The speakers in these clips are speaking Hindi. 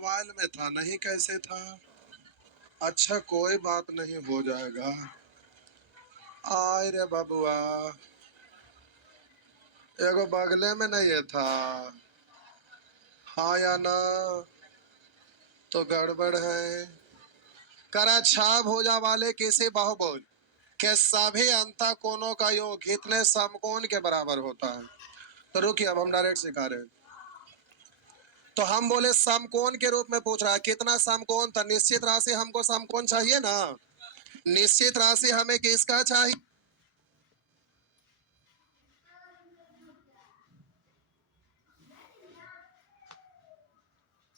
मोबाइल में था, नहीं कैसे था? अच्छा कोई बात नहीं, हो जाएगा। आय रे बबुआ, एगो बगले में नहीं ये था। हाँ या ना? तो गड़बड़ है। करा छा भुजा वाले किसी बहुभुज के सभी अंतः कोणों का योग कितने समकोण के बराबर होता है? तो रुकिए, अब हम डायरेक्ट सिखा रहे हैं। तो हम बोले समकोण के रूप में पूछ रहा है, कितना समकोण था? निश्चित राशि हमको समकोण चाहिए ना। निश्चित राशि हमें किसका चाहिए?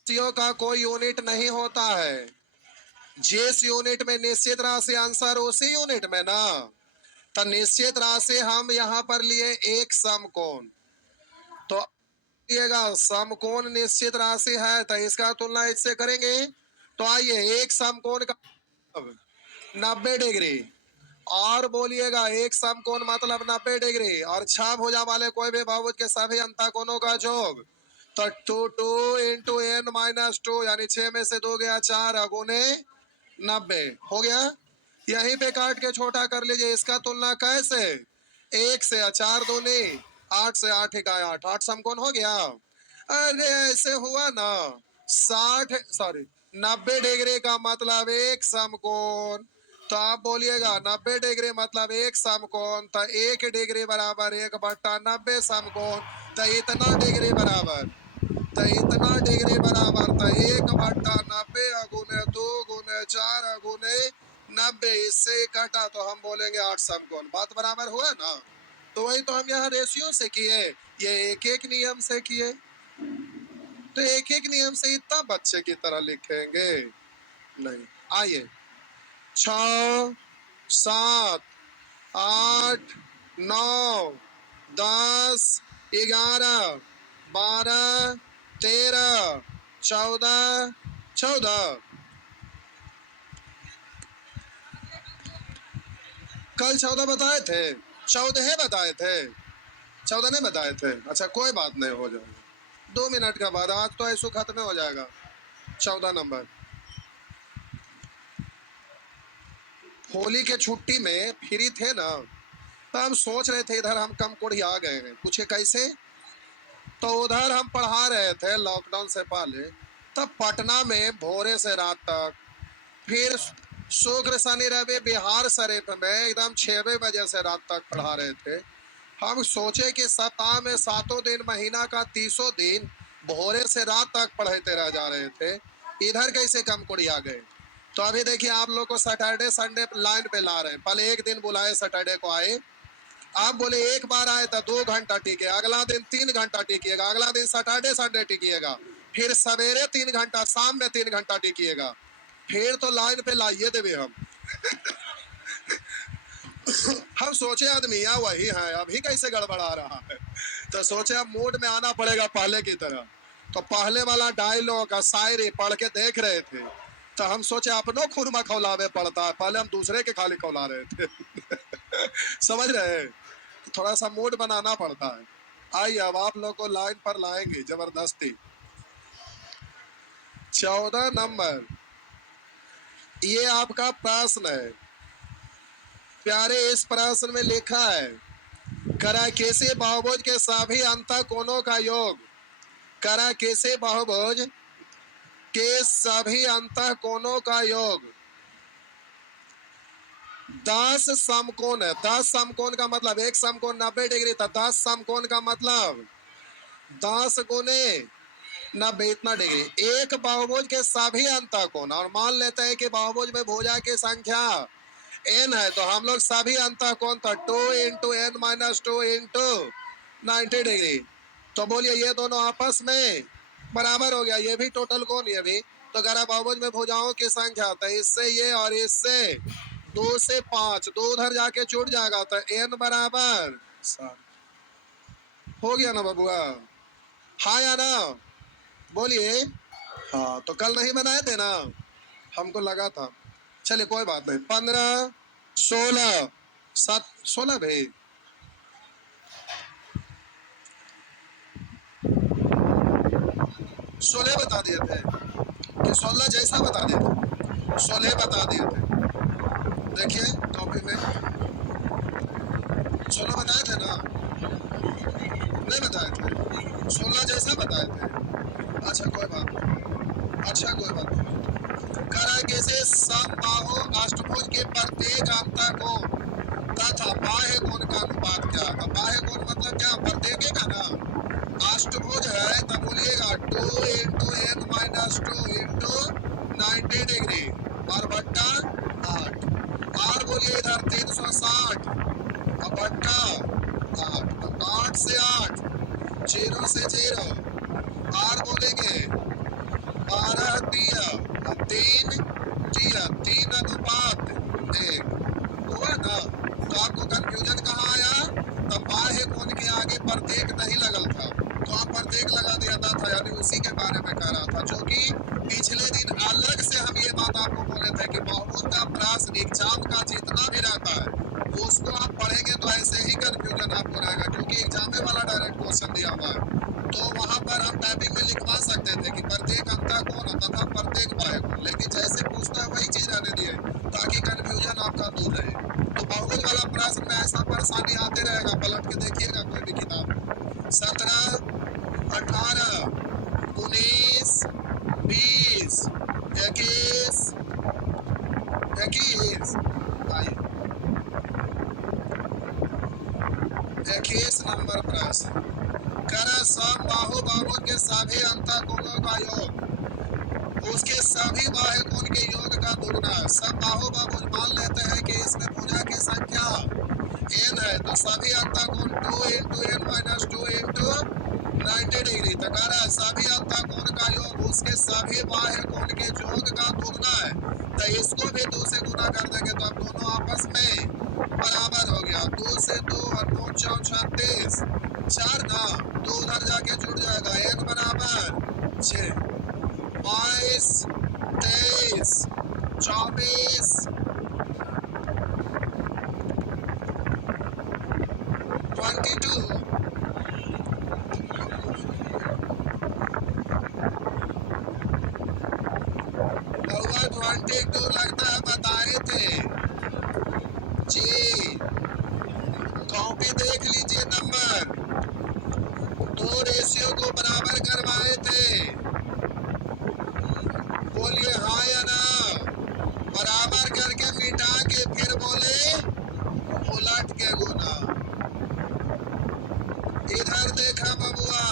राशियों का कोई यूनिट नहीं होता है। जिस यूनिट में निश्चित राशि आंसर उसी यूनिट में ना। तो निश्चित राशि हम यहाँ पर लिए एक समकोण। तो लिएगा समकोण निश्चित राशि है, तो इसका तुलना इससे करेंगे। तो आइए, एक समकोण का 90 डिग्री। और बोलिएगा एक समकोण मतलब 90 डिग्री। और छह भुजा वाले कोई भी बहुभुज के सभी अंतःकोणों का योग। तो 2 2 × n - 2 यानी 6 में से 2 गया 4 अगुने 90 हो गया। यहीं पे काट के छोटा कर लीजिए। इसका तुलना कैसे? 1 से 4 दूनी 8 से 8 इकाई 8, 8 समकोण हो गया। अरे ऐसे हुआ ना। 90 डिग्री का मतलब एक समकोण। तो आप बोलिएगा 90 डिग्री मतलब एक समकोण। तो 1 डिग्री बराबर 1/90 समकोण। तो इतना डिग्री बराबर, तो इतना डिग्री बराबर, तो 1/90 अगुने 2 गुने 4 अगुने 90। इससे कटा तो हम बोलेंगे 8 समकोण। बात बराबर हुआ ना। तो वही तो हम यहाँ रेशियो से किए, ये एक एक नियम से किए। तो एक एक नियम से इतना बच्चे की तरह लिखेंगे नहीं। आइए, 6 7 8 9 10 11 12 13 14 14। कल 14 बताए थे, 14 बताए थे, 14 नहीं बताए थे। अच्छा कोई बात नहीं, हो जाएगा 2 मिनट के बाद। आज तो ऐसा खत्म हो जाएगा। 14 नंबर। होली के छुट्टी में फ्री थे ना, तो हम सोच रहे थे इधर हम कम कोढ़ी आ गए हैं, पूछे कैसे? तो उधर हम पढ़ा रहे थे लॉकडाउन से पहले। तब पटना में भोरे से रात तक, फिर शुक्र शनि रवि बिहार शरीफ में एकदम 6 बजे से रात तक पढ़ा रहे थे। हम सोचे कि सप्ताह में 7 दिन, महीना का 30 दिन भोरे से रात तक पढ़ते रह जा रहे थे। इधर कैसे कम कोढ़ी आ गए? तो अभी देखिए, आप लोग को सैटरडे संडे लाइन पे ला रहे हैं। पहले एक दिन बुलाए, सैटरडे को आए। आप बोले एक बार आए तो 2 घंटा टिके, अगला दिन 3 घंटा टिकिएगा, अगला दिन सैटरडे संडे टिकिएगा, फिर सवेरे 3 घंटा, शाम में 3 घंटा टिकिएगा। फिर तो लाइन पे लाइए देवे हम। हम सोचे आदमिया वही है, अभी कैसे गड़बड़ा रहा है। तो सोचे अब मूड में आना पड़ेगा पहले की तरह। तो पहले वाला डायलॉग का शायरी पढ़ के देख रहे थे। तो हम सोचे अपनों खुरमा खौलावे पड़ता है, पहले हम दूसरे के खाली खौला रहे थे। समझ रहे हैं? थोड़ा सा मूड बनाना पड़ता है। आइए, अब आप लोग को लाइन पर लाएंगे जबरदस्ती। 14 नंबर, ये आपका प्रश्न है। प्यारे, इस प्रश्न में लिखा है, करा किसी बहुभुज के सभी अंतः कोणों का योग। करा किसी बहुभुज के सभी अंतः कोणों का योग 10 समकोण है। 10 समकोण का मतलब एक समकोण 90 डिग्री था। 10 समकोण का मतलब 10 गुने 90, इतना डिग्री। एक बहुभुज के सभी अंतःकोण, और मान लेते हैं कि बहुभुज में भुजा की संख्या n है, तो हम लोग सभी अंतःकोण तो 2 × n - 2 × 90 डिग्री। तो बोलिए ये दोनों आपस में बराबर हो गया। ये भी टोटल कोण, ये भी। तो अगर बहुभुज में भुजाओं की संख्या, तो इससे ये और इससे 2 से 5, 2 उधर जाके जुड़ जाएगा, तो n बराबर 7 हो गया ना बबुआ। हाँ या ना? बोलिए। हाँ, तो कल नहीं बनाए थे ना, हमको लगा था। चलिए कोई बात नहीं। 15 16 7 16 भाई, 16 बता दिए थे। तो 16 जैसा बता देते, 16 बता दिए थे। देखिए कॉपी में 16 बताए थे ना, नहीं बताए थे, 16 जैसा बताए थे। अच्छा कोई बात नहीं, अच्छा कोई बात नहीं। करा कैसे समबाहु अष्टभुज के प्रत्येक अंता को तथा बाह्य कोण का अनुपात क्या है? बाह्य कोण मतलब क्या? प्रत्येक का ना, अष्टभुज है तो बोलिएगा 2 into n minus 2 into 90 degree और बट्टा 8, और बोलिए इधर 360 और बट्टा 8, तो 8 से 8, 0 से 0, और बोलेंगे 12 दिया 3 दिया 3 अनुपात 1, हुआ ना। तो आपको कंफ्यूजन कहाँ आया? तब बाह्य कोण के आगे प्रत्येक नहीं लगल था, तो आप प्रत्येक लगा दिया था, यानी उसी के बारे में कह रहा था, जो कि पिछले दिन अलग से हम ये बात आपको बोले थे कि बहुभुज का प्रश्न एग्जाम का जितना भी रहता है उसको आप पढ़ेंगे तो ऐसे ही कंफ्यूजन आपको रहेगा, क्योंकि एग्जाम वाला डायरेक्ट क्वेश्चन दिया हुआ है। तो वहां पर हम टाइपिंग में लिखवा सकते थे कि प्रत्येक अंता कोण तथा प्रत्येक बाह्य कोण, लेकिन जैसे पूछता है वही चीज रहने दिए ताकि कंफ्यूजन आपका दूर रहे। तो बहुभुज वाला प्रश्न में ऐसा परेशानी आते रहेगा, पलट के देखिएगा कोई भी किताब में। 17, 18, 19, 20, 21, 21, आइए 21 नंबर प्रश्न। करा समबाहु बहुभुज के सभी अंतः कोणों का योग उसके सभी बाह्य कोण के योग का दुगना है। समबाहु बहुभुज मान लेते हैं कि इसमें भुजा की संख्या n है, तो सभी अंतः कोण 2 into n minus 2 into 90 degree, तो कह रहा है सभी अंतः कोण का योग उसके सभी बाह्य कोण के योग का दुगना है। तो इसको भी 2 से गुना कर देंगे तो अब दोनों आपस में बराबर हो गया। 2 से 2 और 9 4 36, 4 ना, 2 उधर जाके जुड़ जाएगा, n बराबर 6, 22, 23, 24, 22, हुआ 22 लगता है बताए थे जी। कॉपी देख लीजिए, नंबर 2 रेशियो को बराबर करवाए थे, बोलिए हाँ या ना। बराबर करके मिटा के फिर बोले उलट के गुना। इधर देखा बबुआ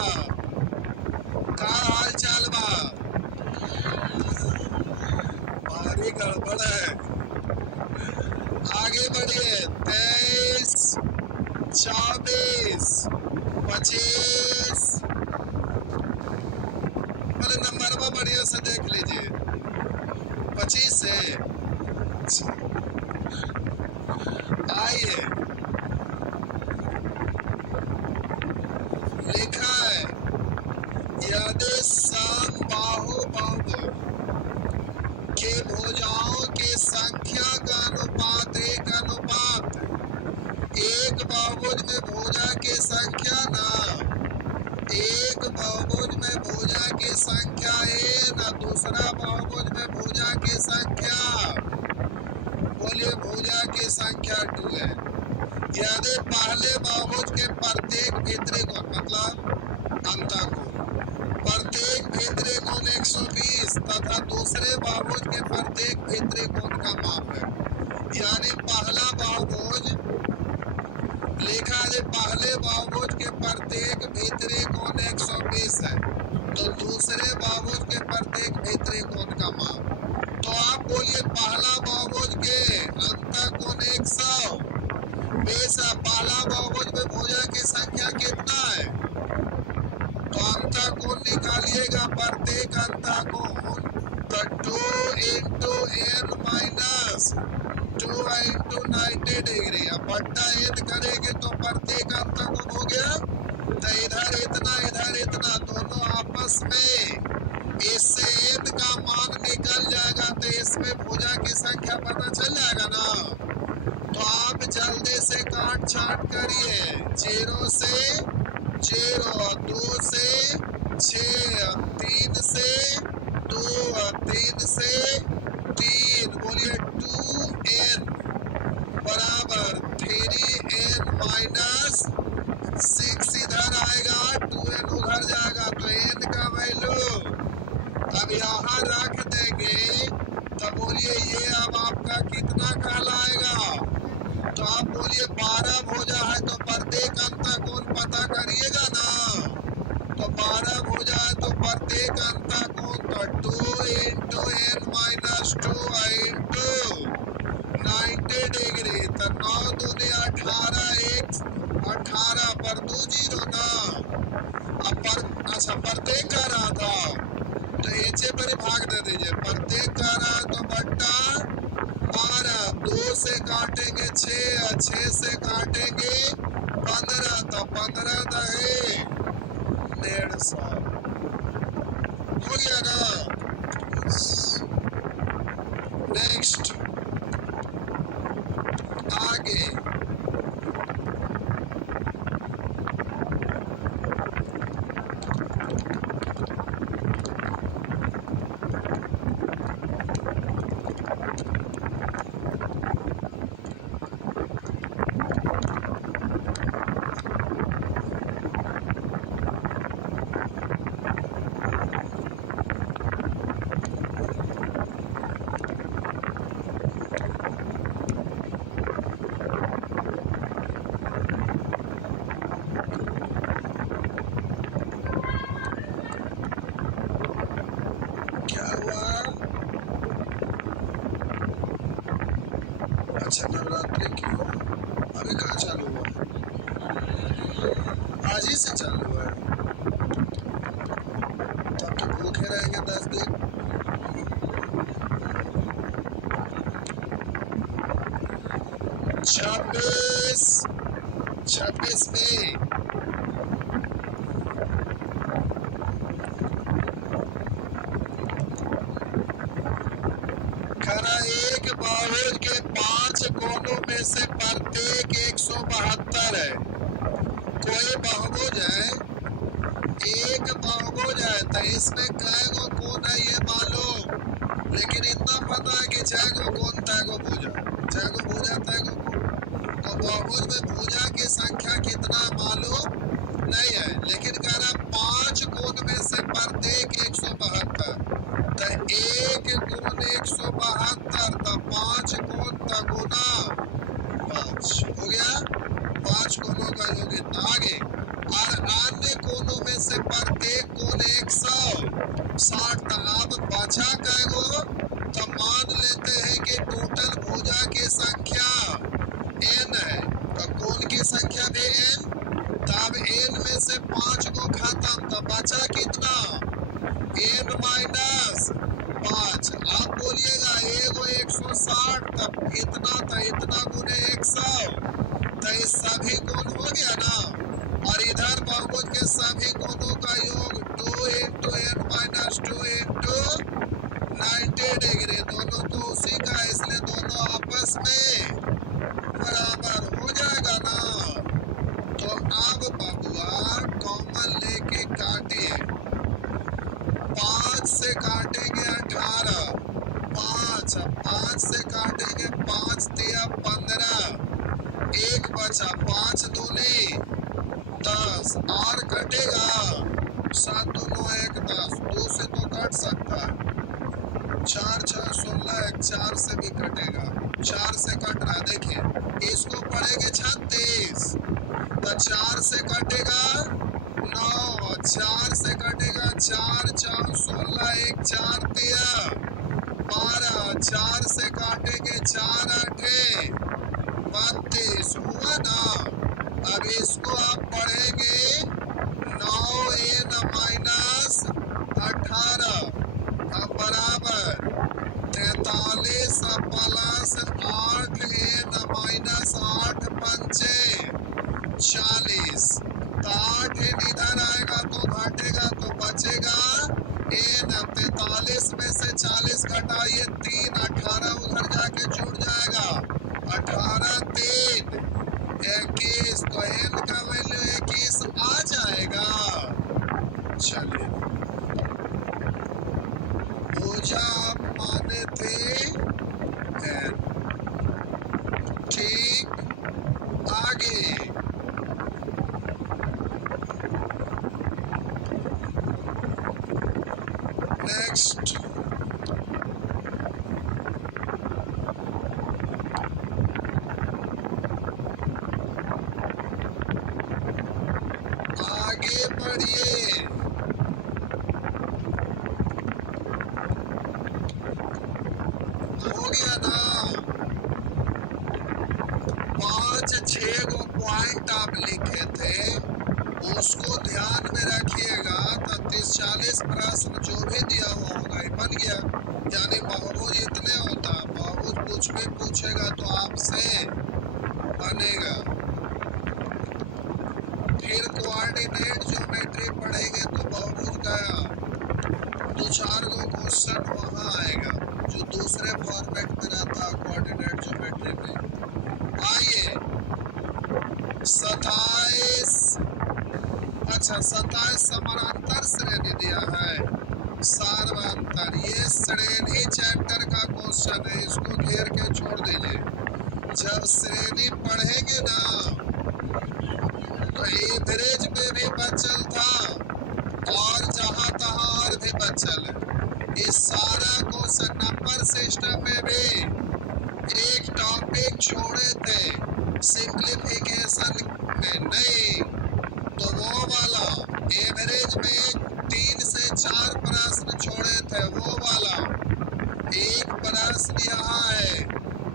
का हाल चाल बा, भारी गड़बड़ है। आगे बढ़िए 23, 24, 25, अरे नंबर में बढ़िया से देख लीजिए। 25 से आइए, लिखा है यदि समबाहु बहुभुज के भुजाओं की संख्या का अनुपात 1 अनुपात 1 बहुभुज में भुजा की संख्या ना, एक बहुभुज में भुजा की संख्या n, दूसरा बहुभुज में भुजा की संख्या, बोलिए भुजा की संख्या 2 है। यदि पहले बहुभुज के प्रत्येक भीतरी कोण मतलब अंतः कोण, प्रत्येक भीतरी कोण 120 तथा दूसरे बहुभुज के प्रत्येक भीतरी कोण का माप है, यानी पहला बहुभुज लिखा है पहले बहुभुज के प्रत्येक भीतरी कोण 120 है, तो दूसरे बहुभुज के प्रत्येक भीतरी कोण का माप। तो आप बोलिए पहला बहुभुज के अंतः कोण 100, बेशक पहला बहुभुज में भुजा की संख्या कितना है, तो अंतः कोण निकालिएगा प्रत्येक अंतः कोण, तो 2 into n minus 2 into 90 degree, अब बट्टा n करेंगे तो प्रत्येक अंतः कोण हो गया, तो इधर इतना दोनों आपस में इससे n का मान निकल जाएगा, तो इसमें भुजा की संख्या पता चल जाएगा ना। तो आप जल्दी से काट छाट करिए, 0 से 0, 2 से 6, 3 से 2, 3 से 3, बोलिए 2n बराबर 3n माइनस 6 इधर आएगा, 2n उधर जाएगा, तो n का वैल्यू अब यहाँ रख देंगे। तो बोलिए ये अब आपका कितना कहलाएगा? तो आप बोलिए 12 भुजा है तो प्रत्येक अंक कोण पता करिएगा ना। तो 12 भुजा है तो प्रत्येक अंक कोण तो 2 into n minus 2 into 90 degree, तो 9 दूनी 18, 18 पर 2 जीरो ना। अब अच्छा प्रत्येक कह रहा था तो एचे पर भाग दे दीजिए। प्रत्येक कह रहा है तो बट्टा 12, 2 से काटेंगे 6, 6 से काटेंगे 15, तो 15 दहे 150 हो गया ना। नेक्स्ट आगे क्या हुआ? अच्छा नवरात्रि की अभी कहाँ चालू हुआ? आज ही से चालू हुआ है। तब तो भूखे रहेंगे 10 दिन। 26 में खरा एक बाहुज के 5 कोनों में से प्रत्येक 172 है। कोई बहुभुज है, एक बहुभुज है, तो इसमें कै गो कोण है ये मालूम, लेकिन इतना पता है कि 6 गो कोण तय गो भुजा, 6 गो भुजा तय गो कोण। तो बहुभुज में भुजा की संख्या कितना मालूम नहीं है, लेकिन कह रहा 5 कोण में से प्रत्येक 172, तो 1 गुण 172, तो 5 कोण का गुना 5 हो गया। 5 कोणों का योग इतना। आगे और अन्य कोणों में से प्रत्येक कोण 160, तो अब बचा कै गो? तो मान लेते हैं कि टोटल भुजा की संख्या n है, तो कोण की संख्या भी n, तब n में से 5 को खत्म, तो बचा कितना? n minus 5। आप बोलिएगा एगो 160, तब इतना, तो इतना गुने 100, तो ये सभी कोण हो गया ना। और इधर बहुभुज के सभी कोणों का योग 2 into n minus 2 into 90 degree, दोनों तो उसी का, इसलिए दोनों आपस में बराबर हो जाएगा ना। तो अब बबुआ कॉमन लेके काटिए। 5 से काटेंगे 18, 5 से काटेंगे 5 तिया 15, 1 बचा, 5 दूनी 10, और कटेगा 7 दूनो 1 10, 2 से तो कट सकता है, 4 6 16, 1 4 से भी कटेगा, 4 से कट रहा। देखिए इसको पढ़ेंगे 36, तो 4 से कटेगा 9, 4 से कटेगा 4 4 16, 1 4 तिया 12, 4 से काटेंगे 4 8 32, हुआ ना। अब इसको आप पढ़ेंगे 9n माइनस 18, अब बराबर 43 प्लस 8n माइनस 8 पंचे 40, तो 8n इधर आएगा तो घटेगा, तो बचेगा n। 43 में से 40 घटाइए 3, 18 उधर जाके जुड़ जाएगा, 18 3 21, तो n का वैल्यू 21 आ जाएगा। चलिए भुजा आप माने थे एन। ठीक, आगे नेक्स्ट। आगे बढ़िए। हो गया ना? 5-6 गो पॉइंट आप लिखे थे, उसको ध्यान में रखिएगा। 33-40 प्रश्न जो भी दिया हुआ होगा ये बन गया। यानी बहुभुज इतने होता, बहुभुज कुछ भी पूछेगा तो आपसे बनेगा। फिर कोऑर्डिनेट ज्योमेट्री पढ़ेंगे तो बहुभुज का 2-4 गो क्वेश्चन वहां आएगा जो दूसरे फॉर्मेट में रहता है कोऑर्डिनेट ज्योमेट्री में। आइए 27। अच्छा 27 समानांतर श्रेणी दिया है, सार्वंतर। ये श्रेणी चैप्टर का क्वेश्चन है, इसको घेर के छोड़ दीजिए। जब श्रेणी पढ़ेंगे ना तो एवरेज में भी बचल था और जहां तहां और भी बचल है। इस सारा क्वेश्चन नंबर सिस्टम में भी एक टॉपिक छोड़े थे सिंप्लीफिकेशन में, नहीं तो वो वाला एवरेज में 3 से 4 प्रश्न छोड़े थे, वो वाला एक प्रश्न यहाँ है।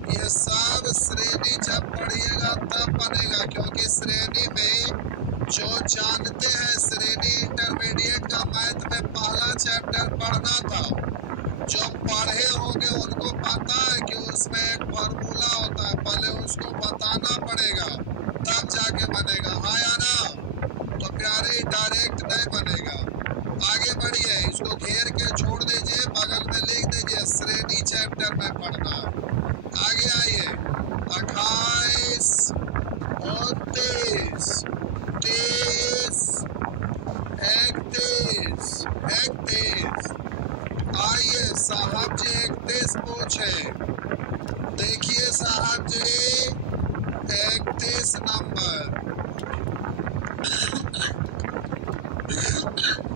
ये सब श्रेणी जब पढ़िएगा तब बनेगा, क्योंकि श्रेणी में जो जानते हैं, श्रेणी इंटरमीडिएट का मैथ में पहला चैप्टर पढ़ना था, जो पढ़े होंगे उनको पता है कि उसमें एक फार्मूला होता है, पहले उसको बताना पड़ेगा तब जाके बनेगा। हाँ या ना? तो प्यारे डायरेक्ट नहीं बनेगा। आगे बढ़िए, इसको घेर के छोड़ दीजिए, बगल में लिख दीजिए श्रेणी चैप्टर में पढ़ना। आगे आइए 28, 29, 30, 31। आइए साहब जी 31 पूछे। देखिए साहब जी 31 नंबर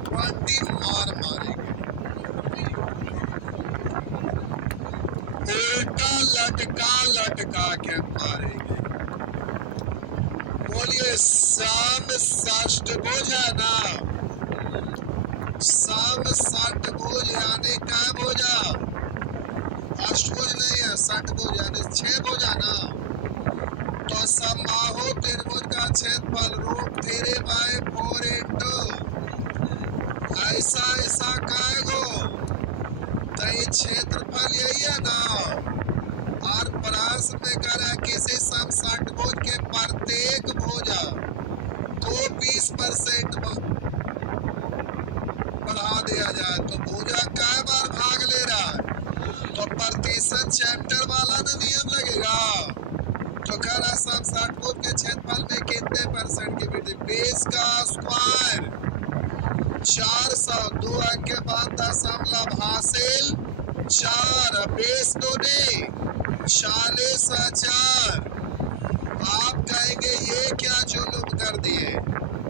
20 मार मारेंगे, उल्टा लटका लटका के मारेंगे। बोलिए सम षष्ठभुज है ना? सम षष्ठभुज यानी क्या भुजा? अष्टभुज नहीं है, षष्ठभुज यानी 6 भुजा ना। तो समबाहु त्रिभुज का क्षेत्रफल √3/4 इंटू ऐसा ऐसा काएगो, तो ये क्षेत्रफल यही है ना। और प्रश्न में करा किसी समषष्ठभुज के प्रत्येक भुजा को 20% बढ़ा दिया जाए तो भुजा कै बार भाग ले रहा है, तो प्रतिशत चैप्टर वाला ना नियम लगेगा। तो कह रहा समषष्ठभुज के क्षेत्रफल में कितने परसेंट की वृद्धि? 20 का स्क्वायर 400, 2 अंक के बाद दशमलव हासिल 4, 20 दूनी 40,000। आप कहेंगे ये क्या जुलुम कर दिए?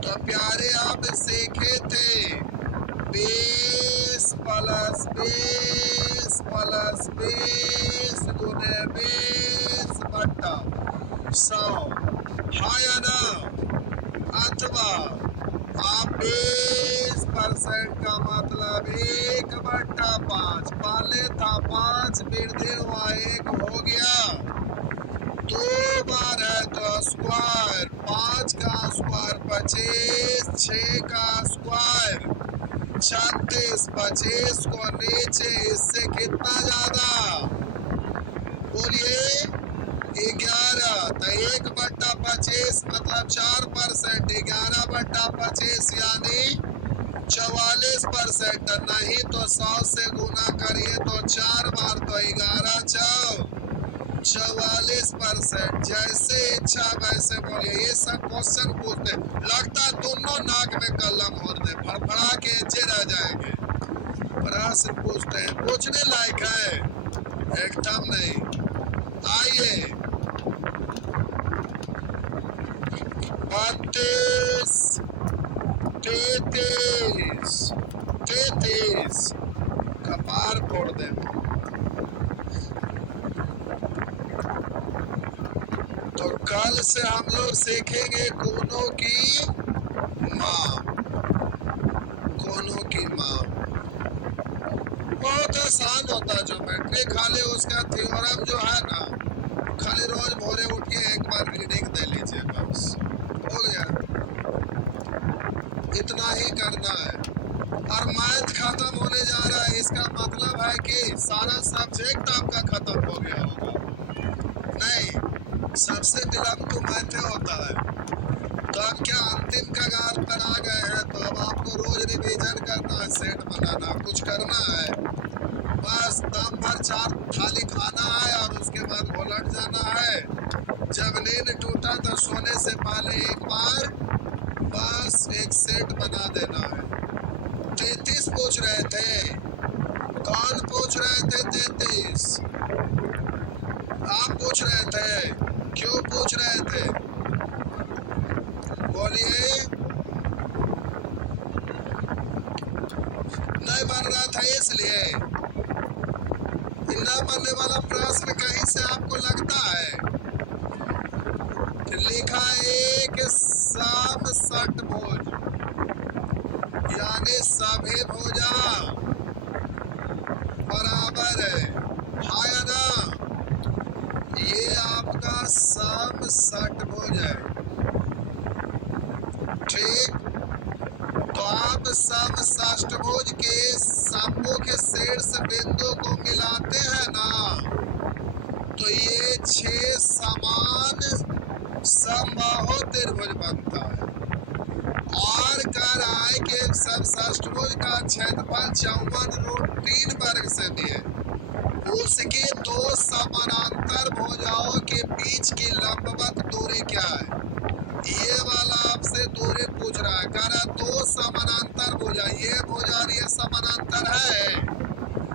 तो प्यारे आप सीखे थे 20 + 20 + 20 गुने 20 बट्टा 100, हाँ या ना? अथवा आप 20% का मतलब 1/5, पहले था 5, वृद्धि हुआ 1 हो गया। 2 बार है तो स्क्वायर, 5 का स्क्वायर 25, 6 का स्क्वायर 36, 25 को नीचे, इससे कितना ज्यादा? बोलिए 11। तो 1/25 मतलब 4%, 11/25 यानी 44%। नहीं तो 100 से गुना करिए तो 4 बार, तो 11 × 44%। जैसे इच्छा वैसे बोलिए। ये सब क्वेश्चन पूछते लगता है दोनों नाक में कलम होते, फड़फड़ा के एचे रह जाएंगे। प्रश्न प्रश्न पूछते हैं, पूछने लायक है? एकदम नहीं। आइए, 32, 33, 33 कपार फोड़ देना। तो कल से हम लोग सीखेंगे कोनों की माँ। कोनों की माँ बहुत आसान होता है। ज्योमेट्री खाली उसका थ्योरम जो है ना, खाली रोज भोरे उठिए एक बार रीडिंग दे लीजिए, बस हो गया। इतना ही करना है। और मैथ खत्म होने जा रहा है, इसका मतलब है कि सारा सब्जेक्ट आपका खत्म हो गया होगा। नहीं, सबसे विलम्ब तो मैथ होता है। तो अब क्या अंतिम कगार पर आ गए हैं, तो अब आपको रोज रिवीजन करना है, सेट बनाना, कुछ करना है। बस दम भर 4 थाली खाना है और उसके बाद घोलट जाना है। जब नींद टूटा तो सोने से पहले एक बार बस एक सेट बना देना है। 33 पूछ रहे थे। कौन पूछ रहे थे 33? आप पूछ रहे थे। क्यों पूछ रहे थे? बोलिए। नहीं बन रहा था इसलिए? न बनने वाला प्रश्न कहीं से आपको लगता है? लिखा एक सम षटभुज, यानी सभी भुजा बराबर है या ना? ये आपका सम षटभुज है, ठीक। तो आप सम षटभुज के सम्मुख शीर्ष बिंदु को मिलाते हैं ना, तो ये 6 समान समबाहु त्रिभुज बनता है। और कह रहा है कि सब षष्ठभुज का क्षेत्रफल 54√3 वर्ग सेमी है। उसके 2 समानांतर भुजाओं के बीच की लंबवत दूरी क्या है? ये वाला आपसे दूरी पूछ रहा है। कह रहा 2 समानांतर भुजा, ये भुजा और ये समानांतर है,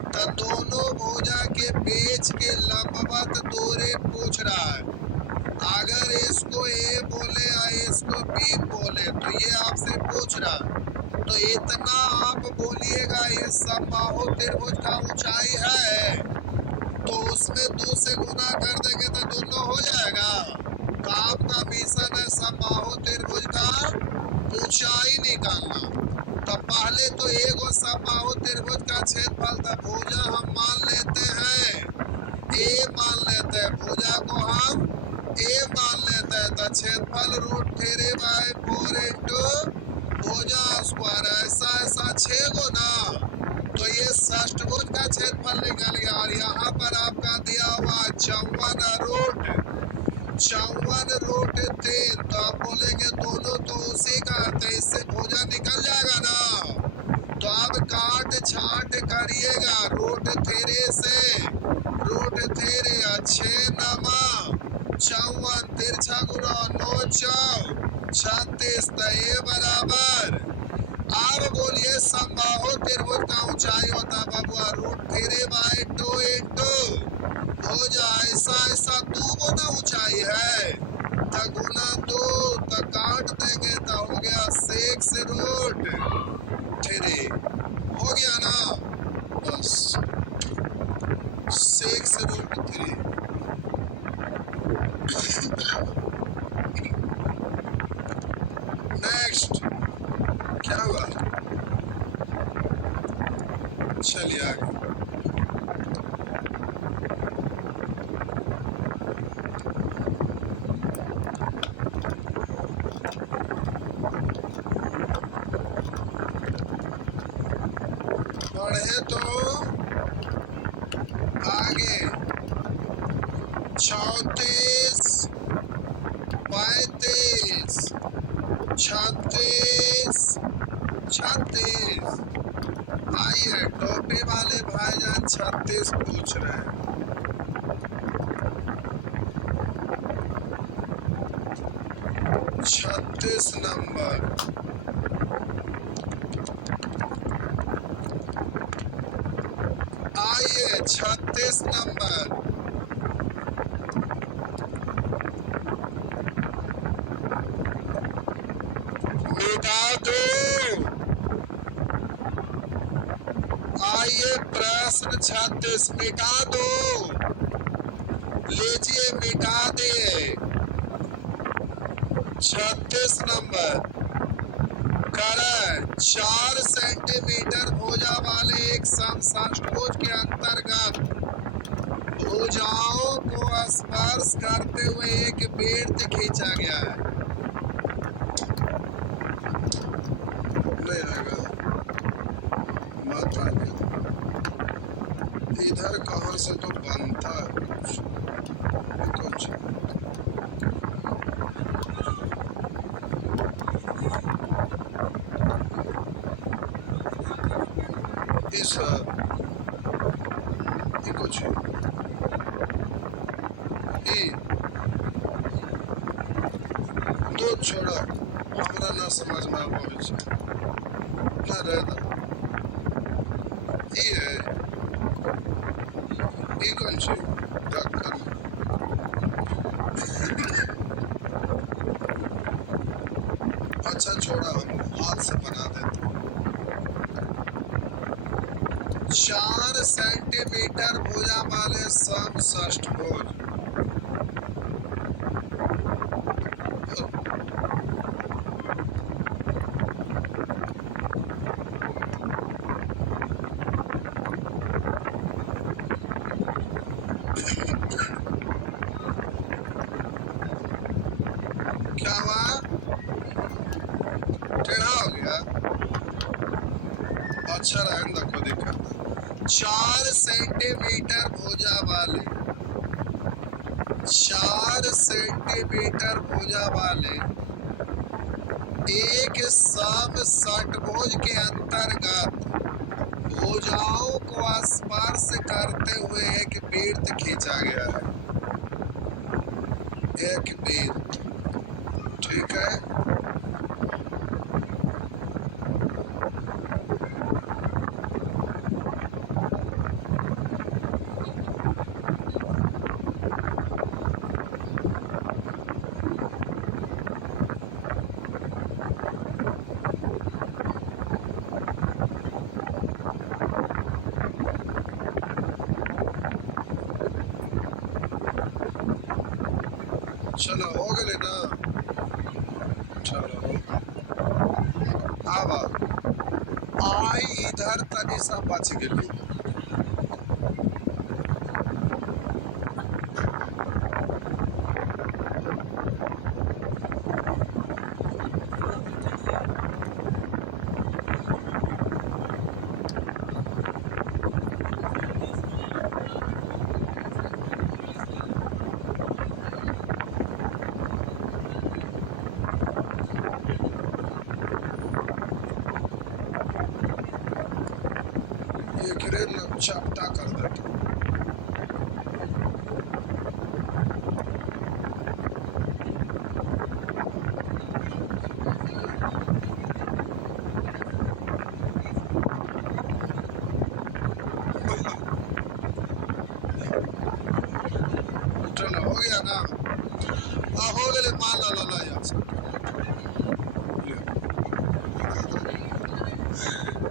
तो दोनों भुजा के बीच की लंबवत दूरी पूछ रहा है। अगर इसको ए बोले या इसको बी बोले तो ये आपसे पूछ रहा। तो इतना आप बोलिएगा ये समबाहु त्रिभुज का ऊंचाई है, तो उसमें 2 से गुना कर देंगे तो दोनों हो जाएगा। तो आपका मिशन है समबाहु त्रिभुज का ऊंचाई निकालना। तो पहले तो एगो समबाहु त्रिभुज का क्षेत्रफल था, भुजा हम मान लेते हैं ए, मान लेते हैं भुजा को हम ए मान लेते हैं, तो क्षेत्रफल √3/4 इंटू भुजा स्क्वायर, ऐसा ऐसा 6 गो ना। तो ये षष्ठभुज का क्षेत्रफल निकल गया। और यहाँ पर आपका दिया हुआ 54√3, तो आप बोलेंगे दोनों तो उसी का, तो इससे भुजा निकल जाएगा ना। तो अब काट छाट करिएगा, √3 से √3 अच्छे नमा 54, तिरछा गुना 9 चौ 36, तो ये बराबर। अब बोलिए समबाहु त्रिभुज का ऊंचाई होता है बाबुआ √3/2 इंटू भुजा, ऐसा ऐसा 2 गुना ऊंचाई है, तो गुना 2, तो काट देंगे तो हो गया 6√3, हो गया ना, बस 6√3। नेक्स्ट क्या हुआ? चलिए आगे। बढ़े तो आगे 34, 35, 36, 36। आइए, टोपी वाले भाईजान 36 पूछ रहे हैं। 36 नंबर। 36 नंबर। मिटा दो। आइए प्रश्न 36 मिटा दो। लीजिए मिटा दे। 36 नंबर। करण 4 सेंटीमीटर भुजा वाले एक समषष्ठभुज के अंतर्गत भुजाओं को स्पर्श करते हुए एक वृत्त खींचा गया है। नहीं आएगा, मत आ गया। इधर कहां से तो बनता है कुछ। इस कुछ दो छोड़ा हमरा ना समझ में आवे छै ना रहता। है कौन छै ढक्कन। अच्छा छोड़ा, हम हाथ से बना देते। 4 सेंटीमीटर भुजा वाले समषष्ठभुज क्या हुआ? टेढ़ा हो गया। अच्छा रहने दो, कोई दिक्कत नहीं। 4 सेंटीमीटर भुजा वाले 4 सेंटीमीटर भुजा वाले एक समषष्ठभुज के अंतर्गत भुजाओं को स्पर्श करते हुए एक वृत्त खींचा गया है। एक वृत्त, ठीक है। चलो हो गए ना, चलो अब आई इधर तनी सा बच गई। चपटा कर देता। चलो हो गया ना, हो गए। मान ला यार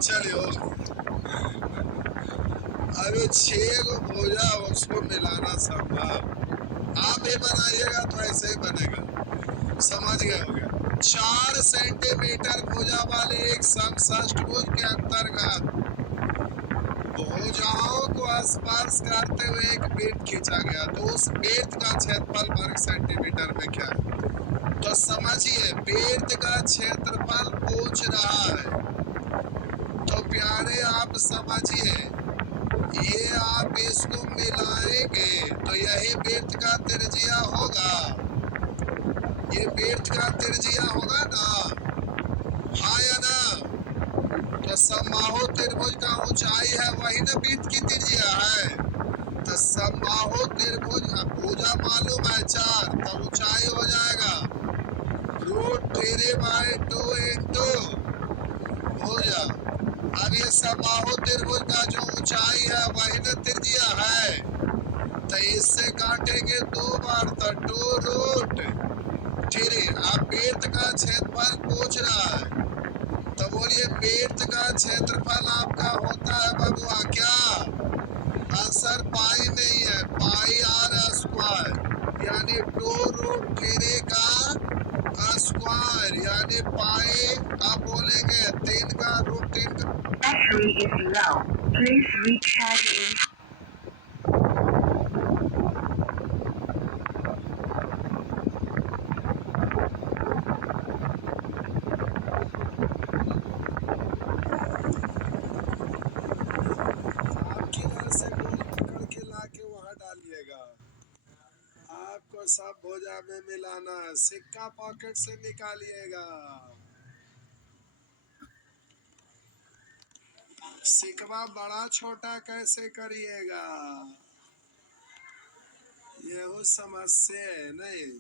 चलिए। अरे 6 को भुजा उसको मिलाना संभव। आप ये बनाइएगा तो ऐसे ही बनेगा, समझ गए हो गया। 4 सेंटीमीटर भुजा वाले एक समषष्ठभुज के अंतर्गत भुजाओं को स्पर्श करते हुए एक वृत्त खींचा गया। तो उस वृत्त का क्षेत्रफल वर्ग सेंटीमीटर में क्या है? तो समझिए, वृत्त का क्षेत्रफल पूछ रहा है। तो प्यारे आप समझिए, ये आप इसको मिलाएंगे तो यही वृत्त का त्रिज्या होगा। ये वृत्त का त्रिज्या होगा ना, हाँ या ना? तो समबाहु त्रिभुज का ऊंचाई है वही ना वृत्त की त्रिज्या है। तो समबाहु त्रिभुज भुजा मालूम है 4, तो ऊंचाई हो जाएगा √3/2 इंटू भुजा। अब ये समबाहु त्रिभुज का जो ऊंचाई है वही ना त्रिज्या से काटेंगे 2 बार तो 2 रूट 3। अब वृत्त का क्षेत्रफल पूछ रहा है, तो बोलिए वृत्त का क्षेत्रफल आपका होता है बबुआ क्या? आंसर पाई नहीं है, पाई आर स्क्वायर, यानी 2√3 का स्क्वायर, यानी पाई आप बोलेंगे 3 का √3 का। Battery is low. Please recharge it. आप किधर से गोली पकड़ के लाके वहां डालिएगा। आपको सब भुजा में मिलाना है, सिक्का पॉकेट से निकालिएगा। सिक्का बड़ा छोटा कैसे करिएगा, ये हो समस्या है नहीं।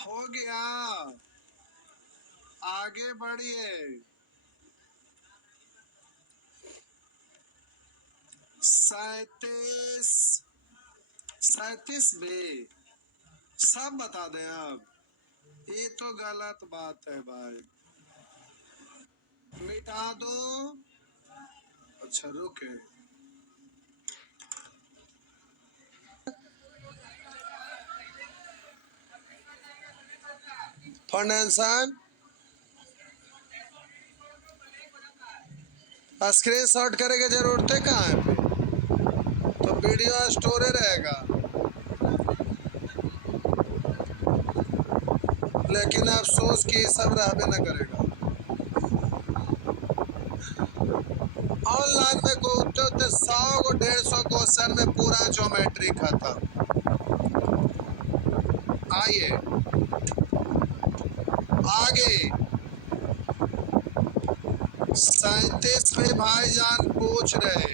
हो गया, आगे बढ़िए। 37 बे सब बता दें अब, ये तो गलत बात है भाई, मिटा दो। अच्छा रुके, फाउंडेशन स्क्रीनशॉट करे की जरूरत है कहाँ है पे, तो वीडियो स्टोरे रहेगा, लेकिन अफसोस कि सब रहबे न करेगा। ऑनलाइन में को उठते 100 को 150 क्वेश्चन में पूरा ज्योमेट्री खत्म। आइए आगे, 37 में भाईजान पूछ रहे।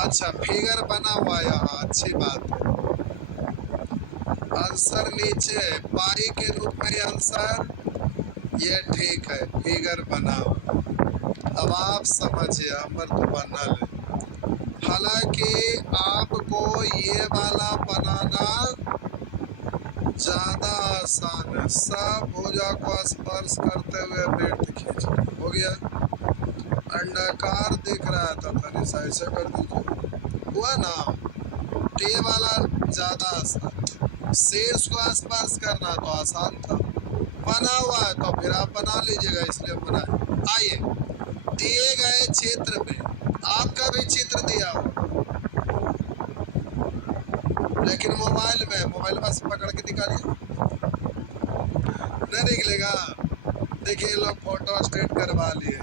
अच्छा फिगर बना हुआ यहाँ, अच्छी बात है। आंसर नीचे पाई के रूप में आंसर, ये ठीक है, फिगर बना हुआ। अब आप समझिए, हमर तो बनल है। हालांकि आपको ये वाला बनाना ज्यादा आसान है। सब भुजा को स्पर्श करते हुए वृत्त खींचिए, हो गया। अंडाकार दिख रहा था, तनी सा ऐसे कर दीजिए, हुआ ना। टी वाला ज्यादा आसान, शीर्ष को स्पर्श करना तो आसान था, बना हुआ है तो फिर आप बना लीजिएगा, इसलिए बनाए। आइए, दिए गए क्षेत्र में आपका भी चित्र दिया हो, लेकिन मोबाइल बस पकड़ के निकालिए, नहीं निकलेगा। देखिए लोग फोटो स्टेट करवा लिए,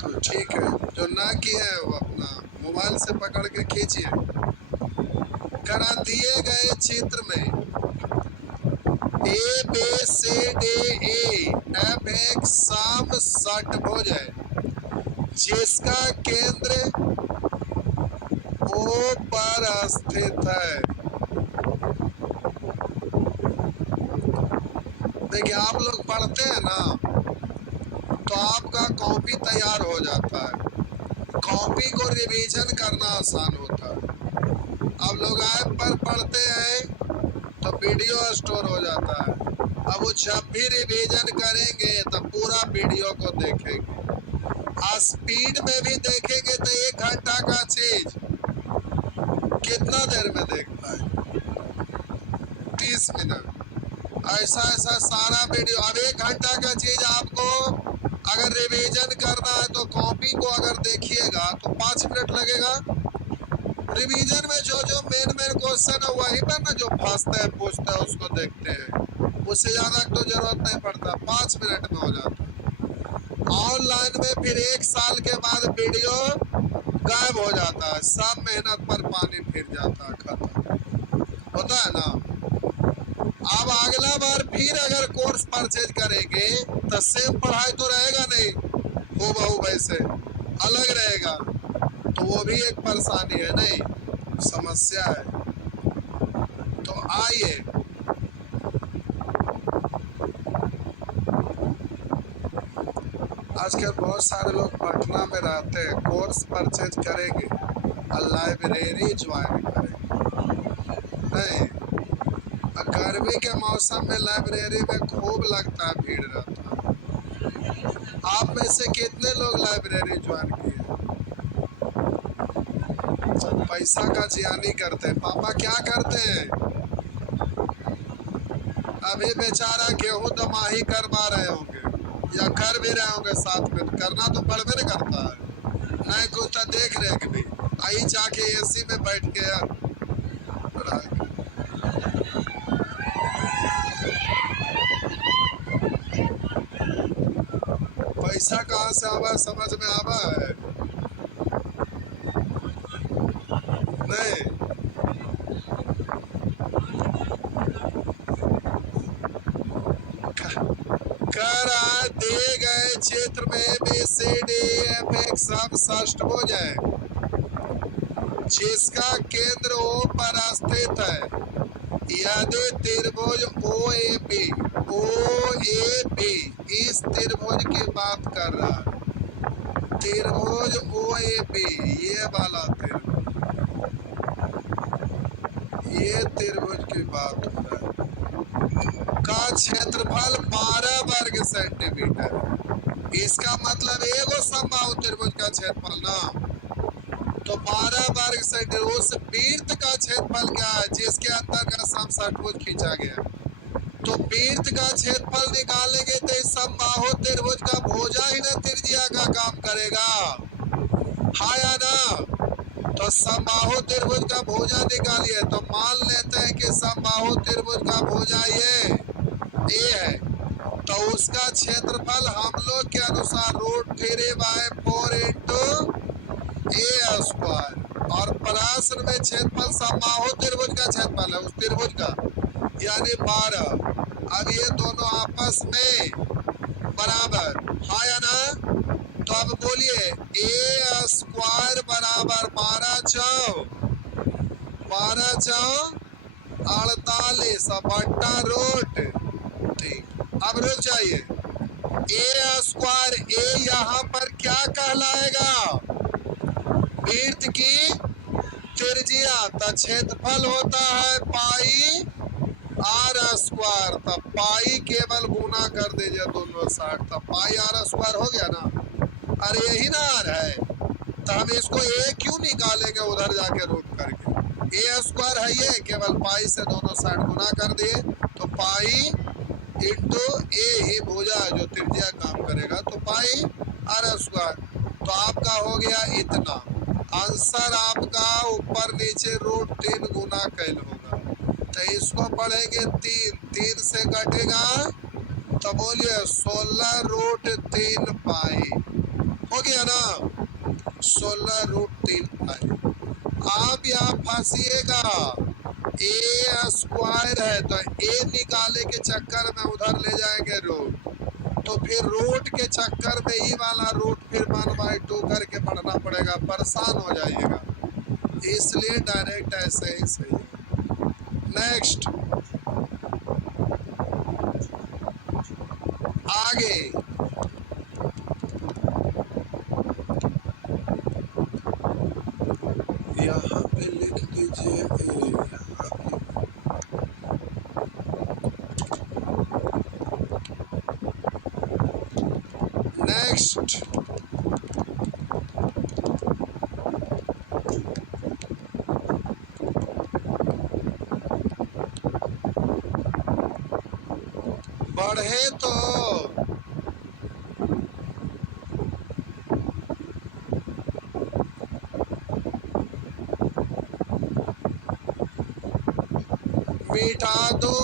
तो ठीक है, जो ना किए हैं वो अपना मोबाइल से पकड़ के खींचिए। करा दिए गए क्षेत्र में A B C D E F एक सम षटभुज है, जिसका केंद्र O पर स्थित है। देखिए आप लोग पढ़ते हैं ना, तो आपका कॉपी तैयार हो जाता है, कॉपी को रिवीजन करना आसान होता है। अब लोग ऐप पर पढ़ते हैं तो वीडियो स्टोर हो जाता है, अब वो जब भी रिवीजन करेंगे तो पूरा वीडियो को देखेंगे। स्पीड में भी देखेंगे तो 1 घंटा का चीज कितना देर में देख पाए, 30 मिनट। ऐसा ऐसा सारा वीडियो, अब 1 घंटा का चीज आपको अगर रिवीजन करना है तो कॉपी को अगर देखिएगा तो 5 मिनट लगेगा, रिवीजन में जो जो मेन मेन क्वेश्चन है वही पर ना जो फंसते हैं पूछते हैं उसको देखते हैं, उससे ज्यादा तो जरूरत नहीं पड़ता, 5 मिनट में हो जाता है। ऑनलाइन में फिर 1 साल के बाद वीडियो गायब हो जाता है, सब मेहनत पर पानी फिर जाता है, खत्म होता है ना। अब अगला बार फिर अगर कोर्स परचेज करेंगे तो सेम पढ़ाई तो रहेगा नहीं, हूबहू वैसे अलग रहेगा, तो वो भी एक परेशानी है, नहीं समस्या है। तो आइए आजकल बहुत सारे लोग पटना में रहते हैं, कोर्स परचेज करेंगे और लाइब्रेरी ज्वाइन करेंगे, नहीं गर्मी के मौसम में लाइब्रेरी में खूब लगता है, भीड़ रहता है। आप में से कितने लोग लाइब्रेरी ज्वाइन किए? पैसा का जियानी करते हैं। पापा क्या करते हैं? अभी बेचारा गेहूं दमाही करवा रहे होंगे या कर भी रहे होंगे, साथ में करना तो पड़बे न करता है, नहीं कुछ तो देख रहे कि भी आई जाके एसी में बैठ के यार पैसा कहाँ से आवा समझ में आवा है, नहीं कर दिए गए क्षेत्र में BCDFX सब षष्ठभुज है, जिसका केंद्र O पर स्थित है। यदि त्रिभुज OAB इस त्रिभुज की बात कर रहा है, त्रिभुज OAB ये वाला त्रिभुज, ये त्रिभुज की बात हो रहा है, का क्षेत्रफल 12 वर्ग सेंटीमीटर है। इसका मतलब एगो समबाहु त्रिभुज का क्षेत्रफल ना, तो 12 वर्ग सेंटीमीटर। उस वृत्त का क्षेत्रफल क्या है जिसके अंतर्गत समषष्ठभुज खींचा गया, तो वृत्त का क्षेत्रफल निकालेंगे तो इस समबाहु त्रिभुज का भुजा ही ना त्रिज्या का काम करेगा, हाँ या ना। तो समबाहु त्रिभुज का भुजा निकालिए, तो मान लेते हैं कि समबाहु त्रिभुज का भुजा ये है, तो उसका क्षेत्रफल हम लोग के अनुसार √3/4 इंटू A², और प्रश्न में क्षेत्रफल समबाहु त्रिभुज का क्षेत्रफल है उस त्रिभुज का, यानी 12। अब ये दोनों आपस में बराबर, हाँ या ना। तो अब बोलिए A² बराबर 12 चौ 48 बट्टा √3। अब रुक जाइए, A² A यहाँ पर क्या कहलाएगा? वृत्त की त्रिज्या, तो क्षेत्रफल होता है पाई r², तब पाई केवल गुना कर दीजिए दोनों साइड, तब पाई r² हो गया ना। अरे यही ना r है, तो हम इसको A क्यों निकालेंगे उधर जाके रूट करके, A² है ये, केवल पाई से दोनों साइड गुना कर दिए, तो पाई इंटू A ही भुजा जो त्रिज्या काम करेगा, तो पाई r²। तो आपका हो गया इतना, आंसर आपका ऊपर नीचे √3 गुना कैल होगा, तो इसको पढ़ेंगे 3 से घटेगा, तो बोलिए 16√3 पाई हो गया ना, 16√3 पाई। आप यहाँ फंसिएगा, A² है तो A निकाले के चक्कर में उधर ले जाएंगे रूट, तो फिर रूट के चक्कर में ही वाला रूट फिर 1/2 करके पढ़ना पड़ेगा, परेशान हो जाइएगा, इसलिए डायरेक्ट ऐसे ही सही है। नेक्स्ट आगे, यहाँ पे लिख दीजिए नेक्स्ट बढ़े तो मिटा दो,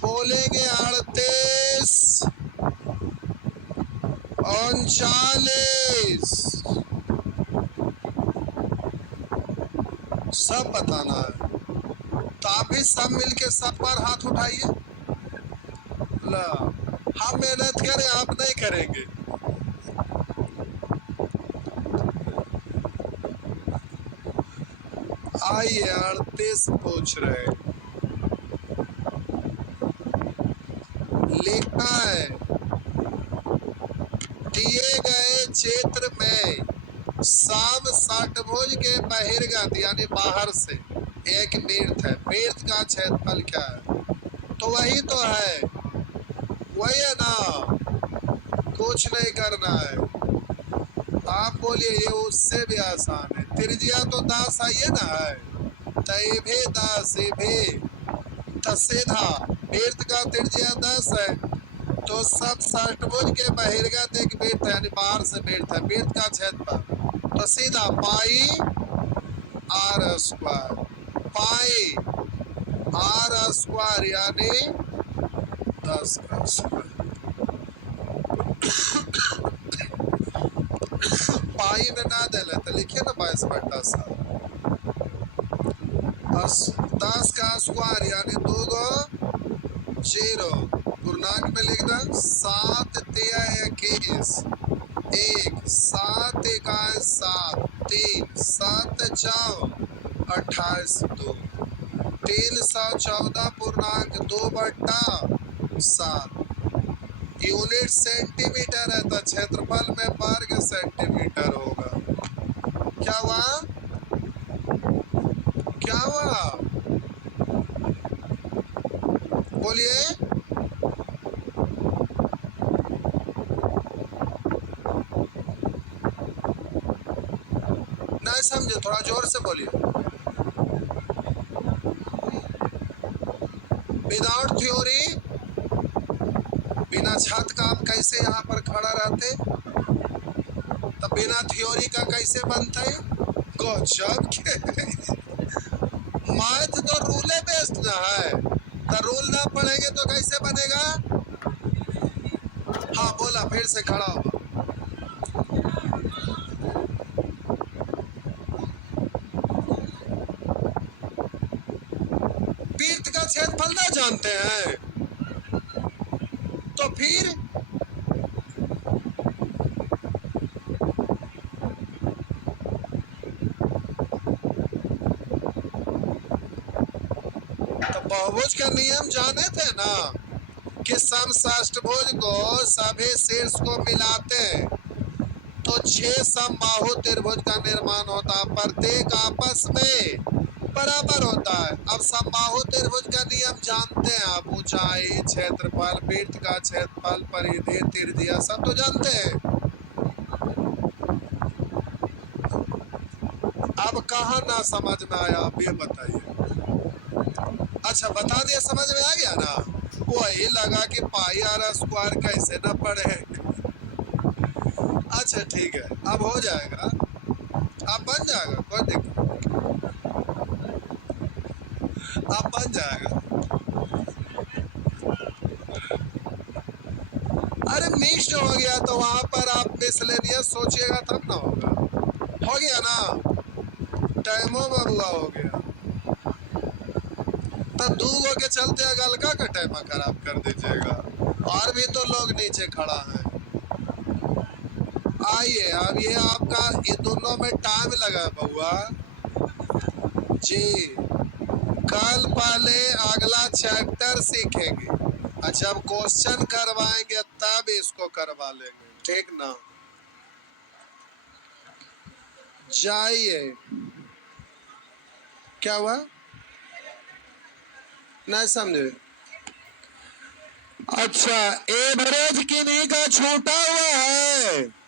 बोलेंगे 38, 39, सब बताना है। तो आप भी सब मिलके 7 बार हाथ उठाइए। ला, हम मेहनत करें, आप नहीं करेंगे। आइए 38 पूछ रहे हैं। लिखा है, दिए गए क्षेत्र में शाम षटभुज के बहिर्गत यानी बाहर से एक वृत्त है। वृत्त का क्षेत्रफल क्या है? तो वही तो है, वही है ना, कुछ नहीं करना है। आप बोलिए ये उससे भी आसान है। त्रिज्या तो 10 आइए ना है, तैभे 10 भी सीधा वृत्त का त्रिज्या 10 है। तो सब षटभुज के बहिर्गत एक वृत्त है यानी बाहर से वृत्त है। वृत्त का क्षेत्रफल तो सीधा pi R square, pi R square यानी 10 का स्क्वायर। पाई में ना दे तो लिखिए ना 22/7। 10 का स्क्वायर यानी 2 गो 0, पूर्णांक में लिखना 7 तिया 21, 1 7 इकाई 7, 3 7 4 28 2, 314 पूर्णांक 2/7। यूनिट सेंटीमीटर है तो क्षेत्रफल में वर्ग सेंटीमीटर होगा। क्या हुआ? क्या हुआ? बोलिए। नहीं समझे, थोड़ा जोर से बोलिए। विदाउट थ्योरी, बिना छत का आप कैसे यहाँ पर खड़ा रहते? तब बिना थ्योरी का कैसे बनते? गजब के मैथ तो रूले बेस्ड ना है, तो रूल ना पढ़ेंगे तो कैसे बनेगा? हाँ बोला, फिर से खड़ा होगा। वृत्त का क्षेत्रफल ना जानते हैं तो फिर तो बहुभुज का नियम जाने थे ना कि समषष्टभुज को सभी शीर्ष को मिलाते हैं तो 6 समबाहु त्रिभुज का निर्माण होता है। प्रत्येक आपस में बराबर होता है। अब समबाहु त्रिभुज का नियम जानते हैं आप, ऊंचाई, क्षेत्रफल, वृत्त का क्षेत्रफल, परिधि, त्रिज्या सब तो जानते हैं। अब कहाँ ना समझ में आया आप ये बताइए। अच्छा बता दिया, समझ में आ गया ना? वही लगा कि पाई आर स्क्वायर कैसे ना पढ़े। अच्छा ठीक है, अब हो जाएगा, अब बन जाएगा, कोई दिक्कत, अब बन जाएगा। अरे मिक्स हो गया तो वहां पर आप मिसलेनियस सोचिएगा तब ना होगा। हो गया ना, टाइमो बबुआ हो गया। तब 2 गो के चलते अगलका का टाइम खराब कर दीजिएगा। और भी तो लोग नीचे खड़ा है। आइए, अब ये आपका ये दोनों में टाइम लगा बउआ जी। कल पहले अगला चैप्टर सीखेंगे, जब क्वेश्चन करवाएंगे तब इसको करवा लेंगे, ठीक ना? जाइए। क्या हुआ? नहीं समझे। अच्छा, एवरेज किन्हीं का छूटा हुआ है?